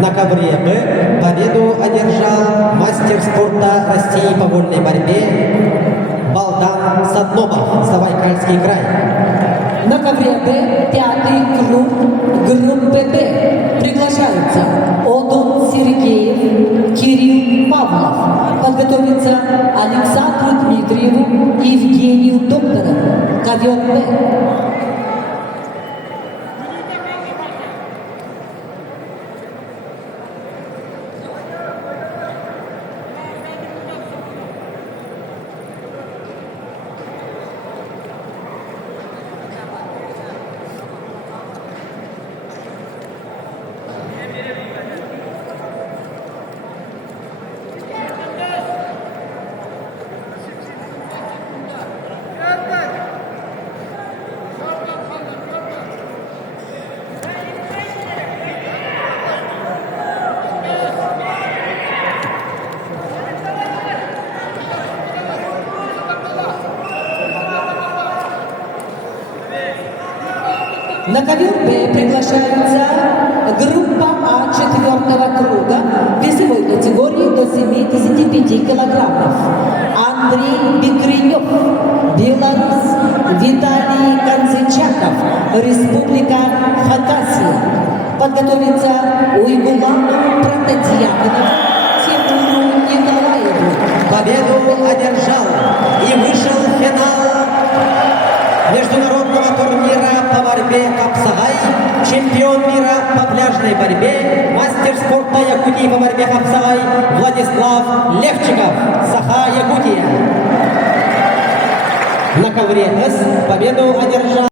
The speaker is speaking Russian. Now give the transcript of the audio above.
На ковре Б победу одержал мастер спорта России по вольной борьбе Балдан Саднобов, Забайкальский край. На ковре Б, 5-й круг группы Б. Приглашаются Одун Сергеев, Кирилл Павлов. Подготовиться Александру Дмитриеву и Евгению Докторову. Ковер Б. На ковер Б приглашаются группа А 4-го круга весовой категории до 75 килограммов. Андрей Бекренев, Беларусь, Виталий Концичаков, Республика Хакасия. Подготовиться Уйгулану Протодьякову, Тимуру Николаеву. Победу одержал и вышел в финал международного турнира по борьбе Капсагай, чемпион мира по пляжной борьбе, мастер спорта Якутии по борьбе Капсагай Владислав Левчиков, Саха, Якутия. На ковре С победу одержал